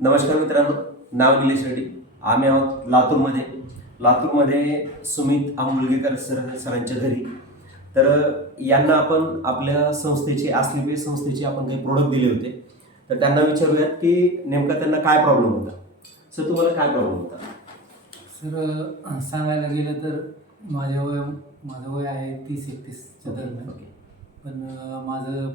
नमस्कार मित्रांनो, नाव निलेश रेड्डी. आम्ही आहोत लातूरमध्ये सुमित आंबुलगेकर सरांच्या घरी. तर यांना आपण आपल्या संस्थेचे आपण काही प्रोडक्ट दिले होते. तर त्यांना विचारूयात की नेमका त्यांना काय प्रॉब्लेम होता. सर, तुम्हाला काय प्रॉब्लेम होता? सर, सांगायला गेलं तर माझं वय आहे 30-31च्या दरम्यान. पण माझं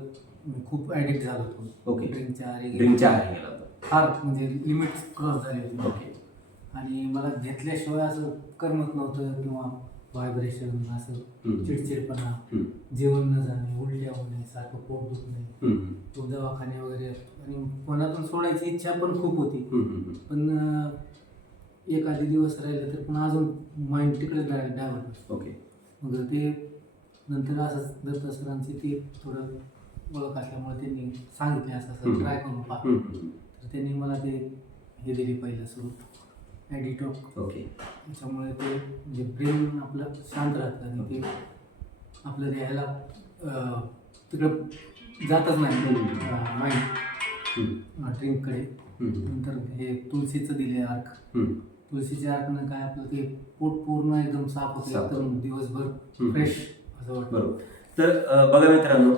खूप ॲडिक्ट झालो होतो. ओके. ड्रिंकच्या आहारी ड्रिंकच्या आहारी गेला होता. फार म्हणजे लिमिट क्रॉस झाली होती. ओके. आणि मला घेतल्याशिवाय असं करमत नव्हतं किंवा व्हायब्रेशन असं चिडचिडपणा, जेवण न जाणे, उलट्या होणे, सारखं पोट दुखणे, तो दवाखाने वगैरे. आणि कोणातून सोडायची इच्छा पण खूप होती. पण एखादी दिवस राहिलं तर पण अजून माइंड तिकडे डायव्हर्ट. ओके. मग ते नंतर असंच दत्त सरांचे ते थोडं ओळख असल्यामुळे त्यांनी सांगितले असं ट्राय करून पहा. तर त्यांनी मला ते हे दिले पहिलं सुरू ॲडिटॉक. ओके. त्याच्यामुळे ते म्हणजे ब्रेन आपलं शांत राहतं आणि ते आपलं द्यायला तिकडं जातच नाही माइंड ड्रिंककडे. नंतर हे तुळशीचं दिले अर्क. तुळशीच्या अर्कनं काय आपलं ते पोट पूर्ण एकदम साफ होतं, एकदम दिवसभर फ्रेश असं वाटतं. बरोबर. तर बघा मित्रांनो,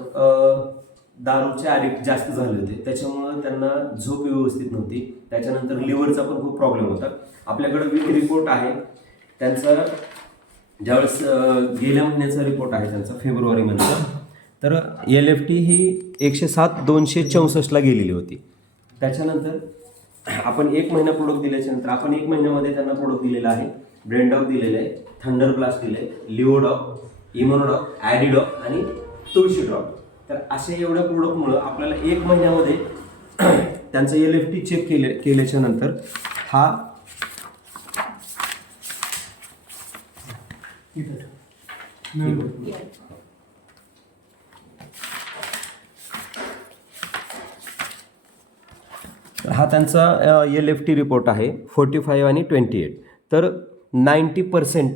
दारूचे ॲडिक्ट जास्त झाले होते, त्याच्यामुळं त्यांना झोप व्यवस्थित नव्हती. त्याच्यानंतर लिव्हरचा पण खूप प्रॉब्लेम होता. आपल्याकडं वीक रिपोर्ट आहे त्यांचा. ज्यावेळेस गेल्या महिन्याचा रिपोर्ट आहे त्यांचा, फेब्रुवारी महिन्याचा. तर LFT ही 107/264ला गेलेली होती. त्याच्यानंतर आपण 1 महिना प्रोडक्ट दिल्याच्यानंतर आपण 1 महिन्यामध्ये त्यांना प्रोडक्ट दिलेला आहे. ब्रेनडॉक दिलेलं आहे, थंडर ब्लास्ट दिले, लिओडॉक, इमोनोडॉक, ॲडिडॉक आणि तुळशी ड्रॉप. तर असे एवढ्या प्रोडक्टमुळं आपल्याला 1 महिन्यामध्ये त्यांचं LFT चेक केल्याच्या नंतर हा त्यांचा LFT रिपोर्ट आहे 45 आणि 28. तर 90%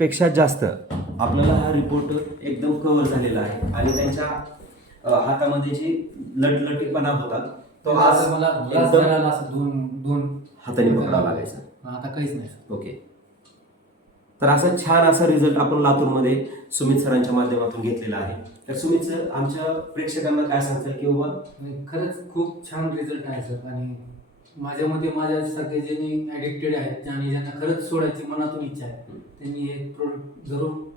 पेक्षा जास्त आपल्याला हा रिपोर्ट एकदम कव्हर झालेला आहे. आणि त्यांच्या हातामध्ये जी लटलटीपणा होता तो आज मला एकदम असं दोन हाताने पकडावा लागायचा. आता काहीच नाही. ओके. तर असं छान असा रिझल्ट आपण लातूरमध्ये सुमित सरांच्या माध्यमातून घेतलेला आहे. तर सुमित सर, आमच्या प्रेक्षकांना काय सांगतात की बाबा खरंच खूप छान रिझल्ट आहे सर. आणि माझ्यासारखे ज्यांनी ॲडिक्टेड आहेत आणि ज्यांना खरंच सोडायची मनातून इच्छा आहे त्यांनी हे प्रोडक्ट जरूर